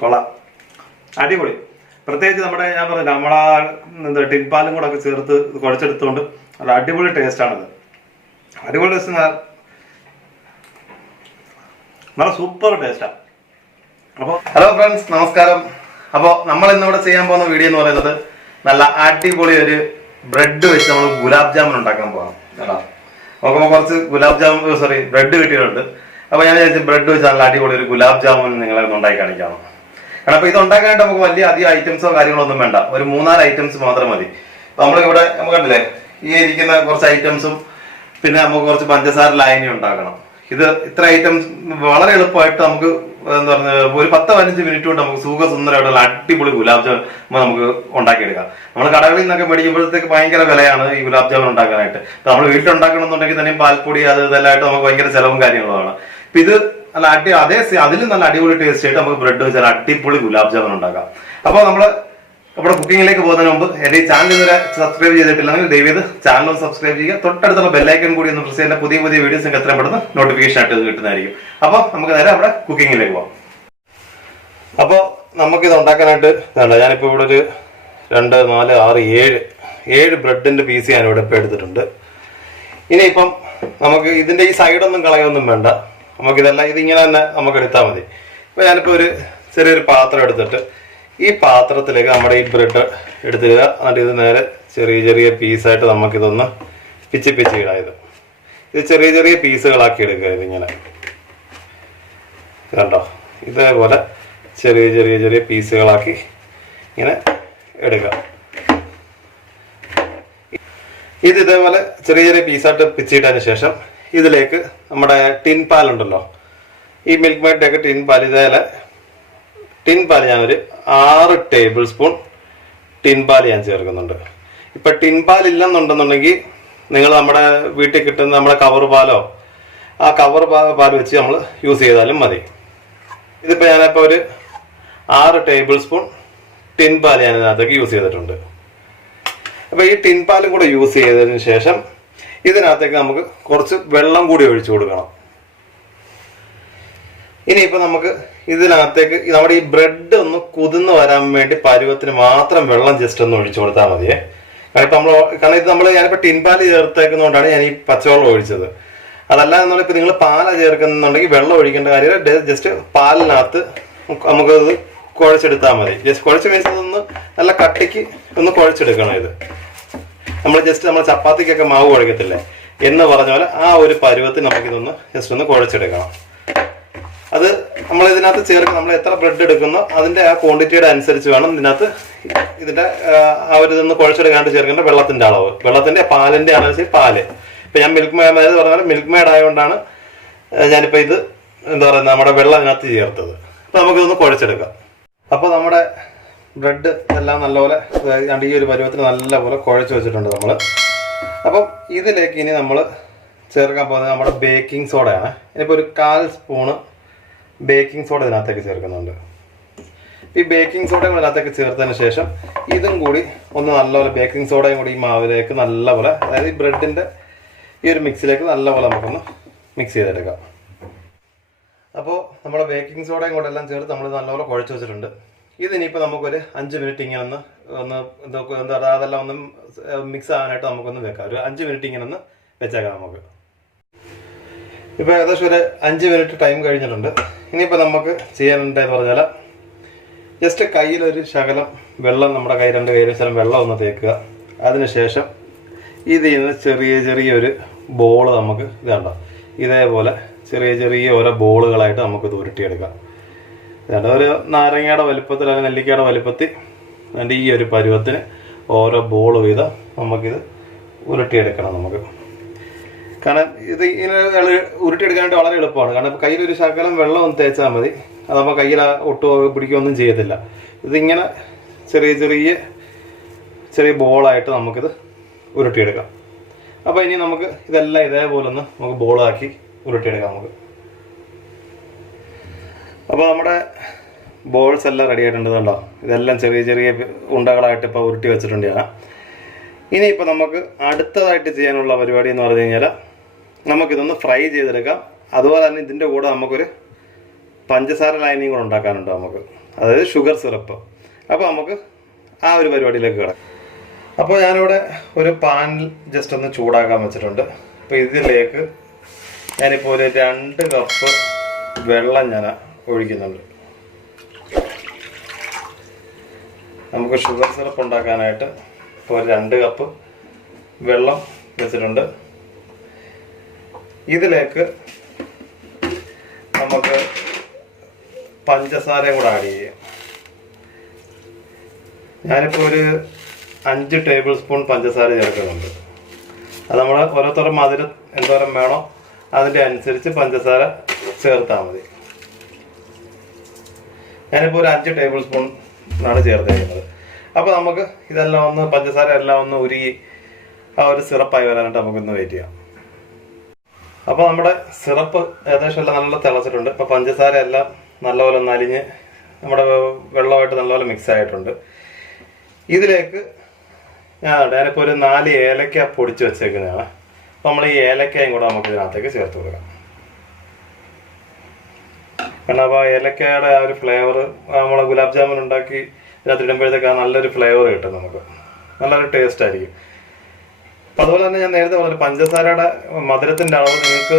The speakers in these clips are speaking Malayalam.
കൊള്ളാം, അടിപൊളി. പ്രത്യേകിച്ച് നമ്മുടെ ഞാൻ പറഞ്ഞു നമ്മളാ ടിൻപാലും കൂടെ ഒക്കെ ചേർത്ത് കുഴച്ചെടുത്തുകൊണ്ട് നല്ല അടിപൊളി ടേസ്റ്റാണിത്. അടിപൊളി ടേസ്റ്റ്, നല്ല സൂപ്പർ ടേസ്റ്റാണ്. അപ്പോൾ ഹലോ ഫ്രണ്ട്സ്, നമസ്കാരം. അപ്പോൾ നമ്മൾ ഇന്നിവിടെ ചെയ്യാൻ പോകുന്ന വീഡിയോ എന്ന് പറയുന്നത് നല്ല അടിപൊളി ഒരു ബ്രെഡ് വെച്ച് നമ്മൾ ഗുലാബ് ജാമുൻ ഉണ്ടാക്കാൻ പോകാം കേട്ടോ. നോക്കുമ്പോൾ കുറച്ച് ബ്രെഡ് കിട്ടിയിട്ടുണ്ട്. അപ്പോൾ ഞാൻ വിചാരിച്ചു ബ്രെഡ് വെച്ച് നല്ല അടിപൊളി ഒരു ഗുലാബ് ജാമുൻ നിങ്ങളെ ഉണ്ടാക്കി കാണിക്കാം. കാരണം അപ്പോൾ ഇത് ഉണ്ടാക്കാനായിട്ട് നമുക്ക് വലിയ അധികം ഐറ്റംസോ കാര്യങ്ങളോ ഒന്നും വേണ്ട, ഒരു 3-4 ഐറ്റംസ് മാത്രം മതി. അപ്പോൾ നമ്മളിവിടെ നമുക്ക് കണ്ടില്ലേ ഈ ഇരിക്കുന്ന കുറച്ച് ഐറ്റംസും പിന്നെ നമുക്ക് കുറച്ച് പഞ്ചസാര ലായനി ഉണ്ടാക്കണം. ഇത് ഇത്ര ഐറ്റംസ് വളരെ എളുപ്പമായിട്ട് നമുക്ക് എന്താ പറയുക ഒരു 10-15 മിനിറ്റ് കൊണ്ട് നമുക്ക് സുഖസുന്ദരമായിട്ടുള്ള അടിപൊളി ഗുലാബ് ജാമുൻ നമുക്ക് ഉണ്ടാക്കിയെടുക്കാം. നമ്മൾ കടകളിൽ നിന്നൊക്കെ മേടിക്കുമ്പോഴത്തേക്ക് ഭയങ്കര വിലയാണ് ഈ ഗുലാബ് ജാമുൻ ഉണ്ടാക്കാനായിട്ട്. നമ്മൾ വീട്ടിൽ ഉണ്ടാക്കണമെന്നുണ്ടെങ്കിൽ തന്നെ പാൽപ്പൊടി അത് ഇതെല്ലാമായിട്ട് നമുക്ക് ഭയങ്കര ചെലവും കാര്യങ്ങളുമാണ്. അപ്പൊ ഇത് നല്ല അതിലും നല്ല അടിപൊളി ടേസ്റ്റ് ആയിട്ട് നമുക്ക് ബ്രെഡ് വെച്ചാൽ അടിപൊളി ഗുലാബ് ജാമുൻ ഉണ്ടാക്കാം. അപ്പോൾ നമ്മുടെ കുക്കിങ്ങിലേക്ക് പോകുന്നതിന് മുമ്പ് എന്റെ ഈ ചാനൽ ഇതുവരെ സബ്സ്ക്രൈബ് ചെയ്തിട്ടില്ലെങ്കിൽ ദയവേത് ചാനൽ ഒന്ന് സബ്സ്ക്രൈബ് ചെയ്യുക. തൊട്ടടുത്തുള്ള ബെല്ലൈക്കൺ കൂടി ഒന്ന് പ്രസ് ചെയ്യുന്ന പുതിയ വീഡിയോസ് നിങ്ങൾക്ക് എത്രയും പെട്ടെന്ന് നോട്ടിഫിക്കേഷൻ ആയിട്ട് ഇത് കിട്ടുന്നതായിരിക്കും. അപ്പോൾ നമുക്ക് നേരെ നമ്മുടെ കുക്കിങ്ങിലേക്ക് പോകാം. അപ്പോൾ നമുക്കിത് ഉണ്ടാക്കാനായിട്ട് ഞാനിപ്പോൾ ഇവിടെ ഒരു 2, 4, 6, 7 ബ്രെഡിന്റെ പീസ് ഞാനിവിടെ ഇപ്പോൾ എടുത്തിട്ടുണ്ട്. ഇനിയിപ്പം നമുക്ക് ഇതിന്റെ ഈ സൈഡൊന്നും കളയൊന്നും വേണ്ട, നമുക്കിതെല്ലാം ഇതിങ്ങനെ തന്നെ നമുക്ക് എടുത്താൽ മതി. ഇപ്പൊ ഞാനിപ്പോ ഒരു ചെറിയൊരു പാത്രം എടുത്തിട്ട് ഈ പാത്രത്തിലേക്ക് നമ്മുടെ ഈ ബ്രെഡ് എടുത്തിടുക. എന്നിട്ട് ഇത് നേരെ ചെറിയ ചെറിയ പീസായിട്ട് നമുക്കിതൊന്ന് പിച്ച് ഇടാം. ഇത് ചെറിയ ചെറിയ പീസുകളാക്കി എടുക്കുക. ഇതിങ്ങനെ കണ്ടോ, ഇതേപോലെ ചെറിയ ചെറിയ ചെറിയ പീസുകളാക്കി ഇങ്ങനെ എടുക്കുക. ഇതേപോലെ ചെറിയ ചെറിയ പീസായിട്ട് പിച്ചിട്ടതിന് ശേഷം ഇതിലേക്ക് നമ്മുടെ ടിൻ പാലുണ്ടല്ലോ, ഈ മിൽക്ക് മെയ്ഡിന്റെ ഒക്കെ ടിൻ പാൽ ഞാനൊരു 6 ടേബിൾ സ്പൂൺ ടിൻ പാൽ ഞാൻ ചേർക്കുന്നുണ്ട്. ഇപ്പൊ ടിൻ പാൽ ഇല്ലെന്നുണ്ടെന്നുണ്ടെങ്കിൽ നിങ്ങൾ നമ്മുടെ വീട്ടിൽ കിട്ടുന്ന നമ്മുടെ കവർ പാലോ ആ കവർ പാൽ വെച്ച് നമ്മൾ യൂസ് ചെയ്താലും മതി. ഇതിപ്പോ ഞാനിപ്പോ ഒരു 6 ടേബിൾ സ്പൂൺ ടിൻ പാൽ ഞാൻ ഇതിനകത്തേക്ക് യൂസ് ചെയ്തിട്ടുണ്ട്. അപ്പൊ ഈ ടിൻ പാലും കൂടെ യൂസ് ചെയ്തതിന് ശേഷം ഇതിനകത്തേക്ക് നമുക്ക് കുറച്ച് വെള്ളം കൂടി ഒഴിച്ചു കൊടുക്കണം. ഇനിയിപ്പോൾ നമുക്ക് ഇതിനകത്തേക്ക് നമ്മുടെ ഈ ബ്രെഡ് ഒന്ന് കുതിർന്ന് വരാൻ വേണ്ടി പരുവത്തിന് മാത്രം വെള്ളം ജസ്റ്റ് ഒന്ന് ഒഴിച്ചു കൊടുത്താൽ മതിയേ. കാരണം ഇത് ഞാനിപ്പോൾ ടിൻപാല് ചേർത്തേക്കുന്നതുകൊണ്ടാണ് ഞാൻ ഈ പച്ചവെള്ളം ഒഴിച്ചത്. അതല്ല എന്നുണ്ടെങ്കിൽ ഇപ്പം നിങ്ങൾ പാല ചേർക്കുന്നുണ്ടെങ്കിൽ വെള്ളം ഒഴിക്കേണ്ട കാര്യമില്ല, ജസ്റ്റ് പാലിനകത്ത് നമുക്കത് കുഴച്ചെടുത്താൽ മതി. ജസ്റ്റ് കുഴച്ച് കഴിച്ചതൊന്ന് നല്ല കട്ടിക്ക് ഒന്ന് കുഴച്ചെടുക്കണം. ഇത് നമ്മൾ ചപ്പാത്തിക്കൊക്കെ മാവ് കുഴക്കത്തില്ലേ എന്ന് പറഞ്ഞ പോലെ ആ ഒരു പരുവത്തിൽ നമുക്കിതൊന്ന് ജസ്റ്റ് ഒന്ന് കുഴച്ചെടുക്കണം. അത് നമ്മൾ ഇതിനകത്ത് ചേർക്കുക, നമ്മൾ എത്ര ബ്രെഡ് എടുക്കുന്നോ അതിന്റെ ആ ക്വാണ്ടിറ്റിയുടെ അനുസരിച്ച് വേണം ഇതിന്റെ ആ ഒരു ഇതൊന്ന് കുഴച്ചെടുക്കാണ്ട് ചേർക്കേണ്ട വെള്ളത്തിന്റെ അളവ്, വെള്ളത്തിന്റെ പാലിന്റെ അനുസരിച്ച് പാല്. ഇപ്പൊ ഞാൻ മിൽക്ക് മെയ്ഡ് പറഞ്ഞാൽ മിൽക്ക് മെയ്ഡ് ആയതുകൊണ്ടാണ് ഞാനിപ്പോ ഇത് എന്താ പറയുക നമ്മുടെ വെള്ളം ഇതിനകത്ത് ചേർത്തത്. അപ്പൊ നമുക്കിതൊന്ന് കുഴച്ചെടുക്കാം. അപ്പൊ നമ്മുടെ ബ്രെഡ് എല്ലാം നല്ലപോലെ ഈ ഒരു പരുവത്തിന് നല്ലപോലെ കുഴച്ച് വെച്ചിട്ടുണ്ട് നമ്മൾ. അപ്പം ഇതിലേക്ക് ഇനി നമ്മൾ ചേർക്കാൻ പോകുന്നത് നമ്മുടെ ബേക്കിംഗ് സോഡയാണ്. ഇനിയിപ്പോൾ ഒരു 1/4 സ്പൂണ് ബേക്കിംഗ് സോഡ ഇതിനകത്തേക്ക് ചേർക്കുന്നുണ്ട്. ഈ ബേക്കിംഗ് സോഡയും ഇതിനകത്തേക്ക് ചേർത്തതിന് ശേഷം ഇതും കൂടി ഒന്ന് നല്ലപോലെ ബേക്കിംഗ് സോഡയും കൂടി ഈ മാവിലേക്ക് നല്ലപോലെ, അതായത് ഈ ബ്രെഡിൻ്റെ ഈ ഒരു മിക്സിലേക്ക് നല്ലപോലെ നമുക്കൊന്ന് മിക്സ് ചെയ്തെടുക്കാം. അപ്പോൾ നമ്മുടെ ബേക്കിംഗ് സോഡയും കൂടെ എല്ലാം ചേർത്ത് നമ്മൾ നല്ലപോലെ കുഴച്ച് വെച്ചിട്ടുണ്ട്. ഇതിനിപ്പോൾ നമുക്കൊരു 5 മിനിറ്റ് ഇങ്ങനെ എന്താ അതെല്ലാം ഒന്ന് മിക്സ് ആകാനായിട്ട് നമുക്കൊന്ന് വെക്കാം. ഒരു 5 മിനിറ്റ് ഇങ്ങനെ ഒന്ന് വെച്ചേക്കാം നമുക്ക്. ഇപ്പോൾ ഏകദേശം ഒരു 5 മിനിറ്റ് ടൈം കഴിഞ്ഞിട്ടുണ്ട്. ഇനിയിപ്പോൾ നമുക്ക് ചെയ്യാനുണ്ടെന്ന് പറഞ്ഞാൽ ജസ്റ്റ് കയ്യിലൊരു ശകലം വെള്ളം, നമ്മുടെ കൈ 2 കയ്യിലും ശകലം വെള്ളം ഒന്ന് തേക്കുക. അതിനുശേഷം ഇതിൽ നിന്ന് ചെറിയൊരു ബോൾ നമുക്ക് ഇതാണ്ടോ ഇതേപോലെ ചെറിയ ഓരോ ബോളുകളായിട്ട് നമുക്കിത് ഉരുട്ടിയെടുക്കാം. ഇതാണ്ട് ഒരു നാരങ്ങയുടെ വലുപ്പത്തിൽ അല്ലെങ്കിൽ നെല്ലിക്കയുടെ വലുപ്പത്തിൽ അതിൻ്റെ ഈ ഒരു പരുവത്തിന് ഓരോ ബോൾ വീതം നമുക്കിത് ഉരുട്ടിയെടുക്കണം നമുക്ക്. കാരണം ഇത് ഇങ്ങനെ ഉരുട്ടിയെടുക്കാനായിട്ട് വളരെ എളുപ്പമാണ്. കാരണം കയ്യിലൊരു ശകലം വെള്ളം ഒന്ന് തേച്ചാൽ മതി, അതാകുമ്പോൾ കയ്യിൽ ഒട്ടുമോ പിടിക്കുകയൊന്നും ചെയ്യത്തില്ല. ഇതിങ്ങനെ ചെറിയ ബോളായിട്ട് നമുക്കിത് ഉരുട്ടിയെടുക്കാം. അപ്പോൾ ഇനി നമുക്ക് ഇതെല്ലാം ഇതേപോലെ ഒന്ന് നമുക്ക് ബോളാക്കി ഉരുട്ടിയെടുക്കാം നമുക്ക്. അപ്പോൾ നമ്മുടെ ബോൾസ് എല്ലാം റെഡി ആയിട്ടുണ്ട് കണ്ടോ. ഇതെല്ലാം ചെറിയ ഉണ്ടകളായിട്ട് ഇപ്പോൾ ഉരുട്ടി വെച്ചിട്ടുണ്ട് ഞാൻ. ഇനിയിപ്പോൾ നമുക്ക് അടുത്തതായിട്ട് ചെയ്യാനുള്ള പരിപാടി എന്ന് പറഞ്ഞു കഴിഞ്ഞാൽ നമുക്കിതൊന്ന് ഫ്രൈ ചെയ്തെടുക്കാം. അതുപോലെ തന്നെ ഇതിൻ്റെ കൂടെ നമുക്കൊരു പഞ്ചസാര ലൈനിങ് കൂടെ ഉണ്ടാക്കാനുണ്ട് നമുക്ക്, അതായത് ഷുഗർ സിറപ്പ്. അപ്പോൾ നമുക്ക് ആ ഒരു പരിപാടിയിലേക്ക് കിടക്കാം. അപ്പോൾ ഞാനിവിടെ ഒരു പാനിൽ ജസ്റ്റ് ഒന്ന് ചൂടാക്കാൻ വെച്ചിട്ടുണ്ട്. അപ്പോൾ ഇതിലേക്ക് ഞാനിപ്പോൾ ഒരു 2 കപ്പ് വെള്ളം ഞാൻ ഒഴിക്കുന്നുണ്ട്. നമുക്ക് ഷുഗർ സിറപ്പ് ഉണ്ടാക്കാനായിട്ട് ഇപ്പോൾ ഒരു 2 കപ്പ് വെള്ളം വെച്ചിട്ടുണ്ട്. ഇതിലേക്ക് നമുക്ക് പഞ്ചസാരയും കൂടെ ആഡ് ചെയ്യാം. ഞാനിപ്പോൾ ഒരു 5 ടേബിൾ സ്പൂൺ പഞ്ചസാര ചേർക്കുന്നുണ്ട്. അത് നമ്മൾ ഓരോരുത്തരും മധുരം എന്തോരം വേണോ അതിൻ്റെ അനുസരിച്ച് പഞ്ചസാര ചേർത്താൽ മതി. ഞാനിപ്പോൾ ഒരു 5 ടേബിൾ സ്പൂൺ ആണ് ചേർത്തേക്കുന്നത്. അപ്പോൾ നമുക്ക് ഇതെല്ലാം ഒന്ന് പഞ്ചസാര എല്ലാം ഒന്ന് ഉരുകി ആ ഒരു സിറപ്പായി വരാനായിട്ട് നമുക്കൊന്ന് വെയിറ്റ് ചെയ്യാം. അപ്പോൾ നമ്മുടെ സിറപ്പ് ഏകദേശം എല്ലാം നല്ല തിളച്ചിട്ടുണ്ട്. ഇപ്പോൾ പഞ്ചസാര എല്ലാം നല്ലപോലെ ഒന്ന് അലിഞ്ഞ് നമ്മുടെ വെള്ളമായിട്ട് നല്ലപോലെ മിക്സ് ആയിട്ടുണ്ട്. ഇതിലേക്ക് ഞാനിപ്പോൾ ഒരു 4 ഏലക്ക പൊടിച്ച് വെച്ചേക്കുന്നതാണ്. അപ്പോൾ നമ്മൾ ഈ ഏലക്കയും കൂടെ നമുക്ക് ഇതിനകത്തേക്ക് ചേർത്ത് കൊടുക്കാം. കാരണം അപ്പോൾ ഏലക്കയുടെ ആ ഒരു ഫ്ലേവർ നമ്മളെ ഗുലാബ് ജാമുൻ ഉണ്ടാക്കി ഇതിനകത്ത് ഇടുമ്പോഴത്തേക്ക് ആ നല്ലൊരു ഫ്ലേവർ കിട്ടും, നമുക്ക് നല്ലൊരു ടേസ്റ്റ് ആയിരിക്കും. അപ്പം അതുപോലെ തന്നെ ഞാൻ നേരത്തെ പറഞ്ഞ പഞ്ചസാരയുടെ മധുരത്തിൻ്റെ അളവ് നിങ്ങൾക്ക്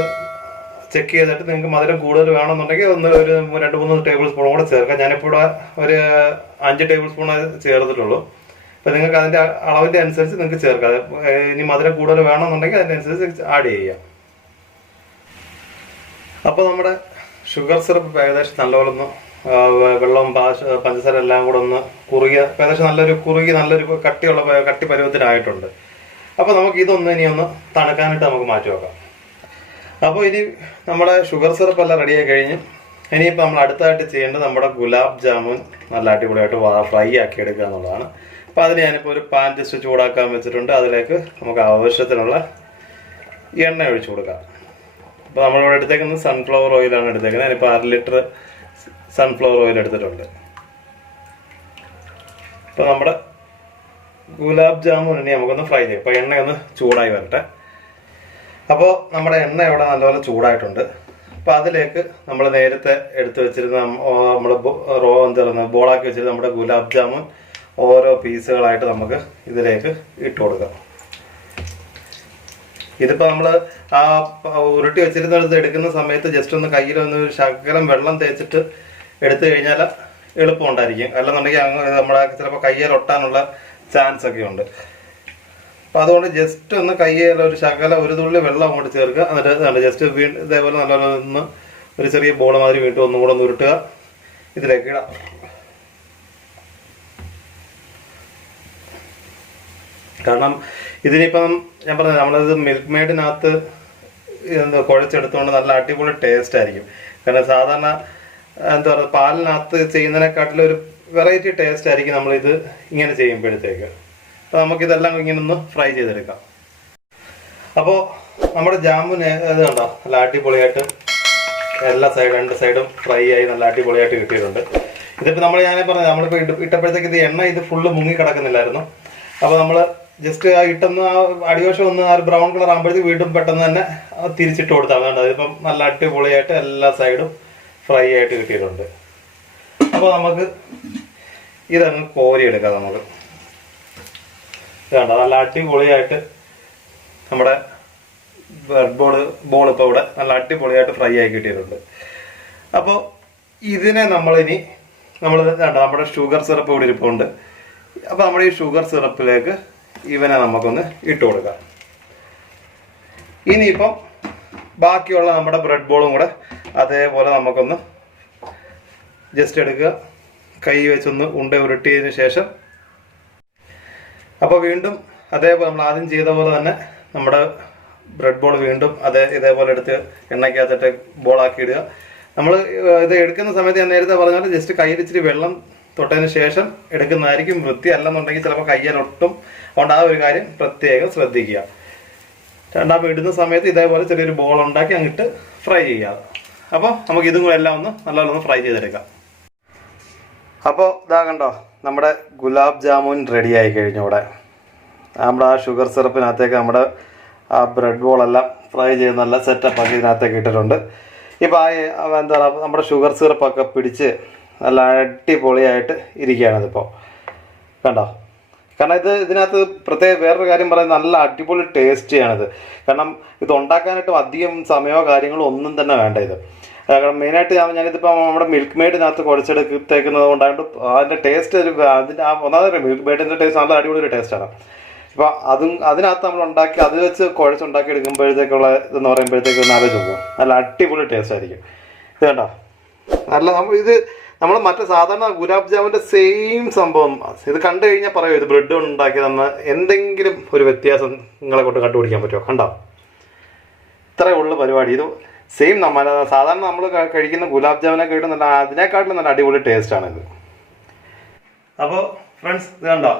ചെക്ക് ചെയ്തിട്ട് നിങ്ങൾക്ക് മധുരം കൂടുതൽ വേണമെന്നുണ്ടെങ്കിൽ ഒന്ന് ഒരു 2-3 ടേബിൾ സ്പൂൺ കൂടെ ചേർക്കാം. ഞാനിപ്പോൾ ഇവിടെ ഒരു 5 ടേബിൾ സ്പൂൺ ചേർത്തിട്ടുള്ളൂ. അപ്പോൾ നിങ്ങൾക്ക് അതിൻ്റെ അളവിൻ്റെ അനുസരിച്ച് നിങ്ങൾക്ക് ചേർക്കാം. ഇനി മധുരം കൂടുതൽ വേണമെന്നുണ്ടെങ്കിൽ അതിനനുസരിച്ച് ആഡ് ചെയ്യാം. അപ്പോൾ നമ്മുടെ ഷുഗർ സിറപ്പ് ഏകദേശം നല്ലപോലെ ഒന്ന് വെള്ളവും പഞ്ചസാര എല്ലാം കൂടെ ഒന്ന് കുറുകിയ ഏകദേശം നല്ലൊരു കട്ടി പരുവത്തിനായിട്ടുണ്ട്. അപ്പോൾ നമുക്ക് ഇതൊന്ന് ഇനി ഒന്ന് തണുക്കാനായിട്ട് നമുക്ക് മാറ്റി വെക്കാം. അപ്പോൾ ഇനി നമ്മുടെ ഷുഗർ സിറപ്പ് എല്ലാം റെഡിയായി കഴിഞ്ഞ് ഇനിയിപ്പോൾ നമ്മൾ അടുത്തായിട്ട് ചെയ്യേണ്ടത് നമ്മുടെ ഗുലാബ് ജാമുൻ നല്ല അടിപൊളിയായിട്ട് ഫ്രൈ ആക്കി എടുക്കുക എന്നുള്ളതാണ്. അപ്പോൾ അതിന് ഞാനിപ്പോൾ ഒരു പാൻ ജസ്റ്റ് ചൂടാക്കാൻ വെച്ചിട്ടുണ്ട്. അതിലേക്ക് നമുക്ക് ആവശ്യത്തിനുള്ള എണ്ണ ഒഴിച്ചു കൊടുക്കാം. അപ്പോൾ നമ്മളിവിടെ എടുത്തേക്കുന്നത് സൺഫ്ലവർ ഓയിലാണ് എടുത്തേക്കുന്നത്. ഞാനിപ്പോൾ 1/2 ലിറ്റർ സൺഫ്ലവർ ഓയിൽ എടുത്തിട്ടുണ്ട്. അപ്പോൾ നമ്മുടെ ഗുലാബ് ജാമുൻ ഇനി നമുക്കൊന്ന് ഫ്രൈ ചെയ്യാം. അപ്പോൾ എണ്ണയൊന്ന് ചൂടായി വരട്ടെ. അപ്പോൾ നമ്മുടെ എണ്ണ ഇവിടെ നല്ലപോലെ ചൂടായിട്ടുണ്ട്. അപ്പോൾ അതിലേക്ക് നമ്മൾ നേരത്തെ എടുത്ത് വെച്ചിരുന്ന നമ്മൾ ബോളാക്കി വെച്ചിരുന്ന നമ്മുടെ ഗുലാബ് ജാമുൻ ഓരോ പീസുകളായിട്ട് നമുക്ക് ഇതിലേക്ക് ഇട്ട് കൊടുക്കാം. ഇതിപ്പോൾ നമ്മൾ ആ ഉരുട്ടി വെച്ചിരുന്നിടത്ത് എടുക്കുന്ന സമയത്ത് ജസ്റ്റ് ഒന്ന് കയ്യിലൊന്ന് ശകലം വെള്ളം തേച്ചിട്ട് എടുത്തു കഴിഞ്ഞാൽ എളുപ്പം ഉണ്ടായിരിക്കും. അല്ലെന്നുണ്ടെങ്കിൽ നമ്മുടെ ചിലപ്പോൾ കയ്യിലൊട്ടാനുള്ള ചാൻസ് ഒക്കെ ഉണ്ട്. അപ്പം അതുകൊണ്ട് ജസ്റ്റ് ഒന്ന് കയ്യിൽ ഒരു തുള്ളി വെള്ളം അങ്ങോട്ട് ചേർക്കുക. എന്നിട്ട് ജസ്റ്റ് ഇതേപോലെ നല്ലപോലെ ഒന്ന് ഒരു ചെറിയ ബോൾ മാതിരി വീണ്ടും ഒന്നും കൂടെ ഒന്ന് ഉരുട്ടുക, ഇതിലേക്ക് ഇടാം. കാരണം ഇതിനിപ്പം ഞാൻ പറഞ്ഞത് നമ്മളത് മിൽക്ക് മെയ്ഡിനകത്ത് കുഴച്ചെടുത്തുകൊണ്ട് നല്ല അടിപൊളി ടേസ്റ്റ് ആയിരിക്കും. കാരണം സാധാരണ എന്താ പറയുക പാലിനകത്ത് ചെയ്യുന്നതിനെക്കാട്ടിലും ഒരു വെറൈറ്റി ടേസ്റ്റ് ആയിരിക്കും നമ്മളിത് ഇങ്ങനെ ചെയ്യുമ്പോഴത്തേക്ക്. അപ്പോൾ നമുക്കിതെല്ലാം ഇങ്ങനെ ഒന്ന് ഫ്രൈ ചെയ്തെടുക്കാം. അപ്പോൾ നമ്മുടെ ജാമുൻ ഇത് കണ്ടോ നല്ല അടിപൊളിയായിട്ട് എല്ലാ രണ്ട് സൈഡും ഫ്രൈ ആയി നല്ല അടിപൊളിയായിട്ട് കിട്ടിയിട്ടുണ്ട്. ഇതിപ്പോൾ ഞാനേ പറഞ്ഞത് നമ്മളിപ്പോൾ ഇട്ടപ്പോഴത്തേക്ക് ഇത് ഫുള്ള് മുങ്ങി കിടക്കുന്നില്ലായിരുന്നു. അപ്പോൾ നമ്മൾ ജസ്റ്റ് ആ ഇട്ടെന്ന് ആ അടിവശം ഒന്ന് ആ ഒരു ബ്രൗൺ കളർ ആകുമ്പോഴത്തേക്ക് വീണ്ടും പെട്ടെന്ന് തന്നെ തിരിച്ചിട്ട് കൊടുത്താൽ മതി. അതിപ്പം നല്ല അടിപൊളിയായിട്ട് എല്ലാ സൈഡും ഫ്രൈ ആയിട്ട് കിട്ടിയിട്ടുണ്ട്. അപ്പോൾ നമുക്ക് ഇതങ്ങ് കോരിയെടുക്കാം. നമുക്ക് ഇതുണ്ട് നല്ല അടിപൊളിയായിട്ട് നമ്മുടെ ബ്രെഡ് ബോൾ ഇപ്പോൾ ഇവിടെ നല്ല അടിപൊളിയായിട്ട് ഫ്രൈ ആയി കിട്ടിയിട്ടുണ്ട്. അപ്പോൾ ഇതിനെ നമ്മളിനി നമ്മുടെ ഷുഗർ സിറപ്പ് ഇവിടെ ഇരിപ്പുണ്ട്. അപ്പോൾ നമ്മുടെ ഈ ഷുഗർ സിറപ്പിലേക്ക് ഇവനെ നമുക്കൊന്ന് ഇട്ട് കൊടുക്കാം. ഇനിയിപ്പം ബാക്കിയുള്ള നമ്മുടെ ബ്രെഡ് ബോളും കൂടെ അതേപോലെ നമുക്കൊന്ന് ജസ്റ്റ് എടുക്കുക, കൈ വെച്ചൊന്ന് ഉരുട്ടിയതിന് ശേഷം അപ്പോൾ വീണ്ടും അതേപോലെ നമ്മൾ ആദ്യം ചെയ്ത പോലെ തന്നെ നമ്മുടെ ബ്രെഡ് ബോൾ വീണ്ടും ഇതേപോലെ എടുത്ത് എണ്ണയ്ക്കകത്തിട്ട് ബോളാക്കി ഇടുക. നമ്മൾ ഇത് എടുക്കുന്ന സമയത്ത് ഞാൻ നേരത്തെ പറഞ്ഞാൽ ജസ്റ്റ് കയ്യിൽ ഇച്ചിരി വെള്ളം തൊട്ടതിന് ശേഷം എടുക്കുന്നതായിരിക്കും വൃത്തി. അല്ലെന്നുണ്ടെങ്കിൽ ചിലപ്പോൾ കയ്യിലൊട്ടും. അതുകൊണ്ട് ആ ഒരു കാര്യം പ്രത്യേകം ശ്രദ്ധിക്കുക. രണ്ടാമത് ഇടുന്ന സമയത്ത് ഇതേപോലെ ചെറിയൊരു ബോൾ ഉണ്ടാക്കി അങ്ങിട്ട് ഫ്രൈ ചെയ്യുക. അപ്പോൾ നമുക്ക് ഇതും കൂടെ എല്ലാം ഒന്ന് നല്ലോണം ഫ്രൈ ചെയ്തെടുക്കാം. അപ്പോൾ ഇതാ കണ്ടോ നമ്മുടെ ഗുലാബ് ജാമുൻ റെഡി ആയി കഴിഞ്ഞു. ഇവിടെ നമ്മുടെ ആ ഷുഗർ സിറപ്പിനകത്തേക്ക് നമ്മുടെ ആ ബ്രെഡ് ബോളെല്ലാം ഫ്രൈ ചെയ്ത് നല്ല സെറ്റപ്പ് ആക്കി ഇതിനകത്തേക്ക് ഇട്ടിട്ടുണ്ട്. ഇപ്പം എന്താ പറയുക നമ്മുടെ ഷുഗർ സിറപ്പൊക്കെ പിടിച്ച് നല്ല അടിപൊളിയായിട്ട് ഇരിക്കുകയാണ് ഇതിപ്പോൾ. കണ്ടോ? കാരണം ഇതിനകത്ത് പ്രത്യേക വേറൊരു കാര്യം പറയുന്നത് നല്ല അടിപൊളി ടേസ്റ്റിയാണിത്. കാരണം ഇത് ഉണ്ടാക്കാനായിട്ട് അധികം സമയമോ കാര്യങ്ങളോ ഒന്നും തന്നെ വേണ്ട ഇത്. കാരണം മെയിനായിട്ട് ഞാനിതിപ്പോൾ നമ്മുടെ മിൽക്ക് മെയ്ഡിനകത്ത് കുഴച്ചെടുത്തേക്കുന്നത് കൊണ്ടായിട്ട് അതിൻ്റെ ടേസ്റ്റ് അതിൻ്റെ ഒന്നാമത് മിൽക്ക് മെയ്ഡിൻ്റെ ടേസ്റ്റ് നല്ല അടിപൊളി ഒരു ടേസ്റ്റാണ്. ഇപ്പോൾ അതിനകത്ത് നമ്മൾ ഉണ്ടാക്കി അത് വെച്ച് കുഴച്ചുണ്ടാക്കി എടുക്കുമ്പോഴത്തേക്കുള്ള ഇതെന്ന് പറയുമ്പോഴത്തേക്ക് ഒന്ന് ആലോചിച്ച് നോക്കും, നല്ല അടിപൊളി ടേസ്റ്റ് ആയിരിക്കും. ഇത് കണ്ടോ? നല്ല നമ്മൾ മറ്റേ സാധാരണ ഗുലാബ് ജാമുൻ്റെ സെയിം സംഭവം ഇത് കണ്ടു കഴിഞ്ഞാൽ പറയും ഇത് ബ്രെഡ് കൊണ്ട് ഉണ്ടാക്കിയതെന്ന്. എന്തെങ്കിലും ഒരു വ്യത്യാസം നിങ്ങളെ കൊണ്ട് കണ്ടുപിടിക്കാൻ പറ്റുമോ? കണ്ടോ? ഇത്രയേ ഉള്ളു പരിപാടി. ഇത് സെയിം സാധാരണ നമ്മൾ കഴിക്കുന്ന ഗുലാബ് ജാമുനൊക്കെ ആയിട്ട് നല്ല അതിനേക്കാട്ടിലും നല്ല അടിപൊളി ടേസ്റ്റാണിത്. അപ്പോൾ ഫ്രണ്ട്സ് ഇത് കണ്ടോ?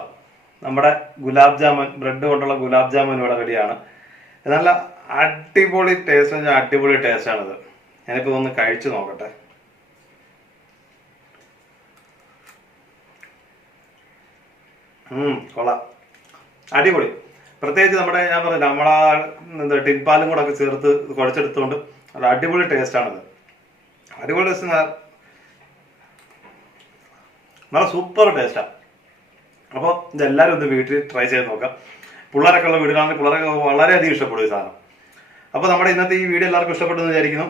നമ്മുടെ ഗുലാബ് ജാമുൻ, ബ്രെഡ് കൊണ്ടുള്ള ഗുലാബ് ജാമുൻ ഇവിടെ റെഡിയാണ്. നല്ല അടിപൊളി ടേസ്റ്റ് എന്ന് വെച്ചാൽ അടിപൊളി ടേസ്റ്റാണിത്. ഞാനിപ്പോൾ ഒന്ന് കഴിച്ചു നോക്കട്ടെ. കൊള്ളാം, അടിപൊളി. പ്രത്യേകിച്ച് ഞാൻ പറഞ്ഞില്ല നമ്മളാ ടിൻപാലും കൂടെ ഒക്കെ ചേർത്ത് കുഴച്ചെടുത്തുകൊണ്ട് നല്ല അടിപൊളി ടേസ്റ്റാണിത്. അടിപൊളി ടേസ്റ്റ്, നല്ല സൂപ്പർ ടേസ്റ്റാണ്. അപ്പോൾ ഇതെല്ലാവരും ഒന്ന് വീട്ടിൽ ട്രൈ ചെയ്ത് നോക്കാം. പിള്ളേരൊക്കെ ഉള്ള വീടുകളാണെങ്കിൽ പിള്ളേരൊക്കെ വളരെയധികം ഇഷ്ടപ്പെടും ഈ സാധനം. അപ്പോൾ നമ്മുടെ ഇന്നത്തെ ഈ വീഡിയോ എല്ലാവർക്കും ഇഷ്ടപ്പെട്ടെന്ന് വിചാരിക്കുന്നു.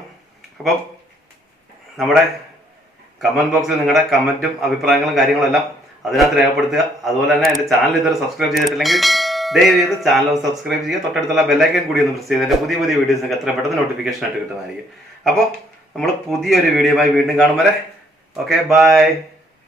അപ്പം നമ്മുടെ കമൻറ്റ് ബോക്സിൽ നിങ്ങളുടെ കമൻറ്റും അഭിപ്രായങ്ങളും കാര്യങ്ങളും എല്ലാം അതിനകത്ത് രേഖപ്പെടുത്തുക. അതുപോലെ തന്നെ എൻ്റെ ചാനൽ ഇതുവരെ സബ്സ്ക്രൈബ് ചെയ്തിട്ടില്ലെങ്കിൽ ദയവ് ചെയ്ത് ചാനൽ സബ്സ്ക്രൈബ് ചെയ്യുക. തൊട്ടടുത്തുള്ള ബെല്ലൈക്കൻ കൂടി ഒന്ന് പ്രസ് ചെയ്ത് എൻ്റെ പുതിയ വീഡിയോസ് നിങ്ങൾക്ക് എത്ര പെട്ടെന്ന് നോട്ടിഫിക്കേഷൻ ആയിട്ട് കിട്ടുന്നതായിരിക്കും. അപ്പോൾ നമ്മൾ പുതിയൊരു വീഡിയോയുമായി വീണ്ടും കാണും വരെ ഓക്കെ, ബൈ.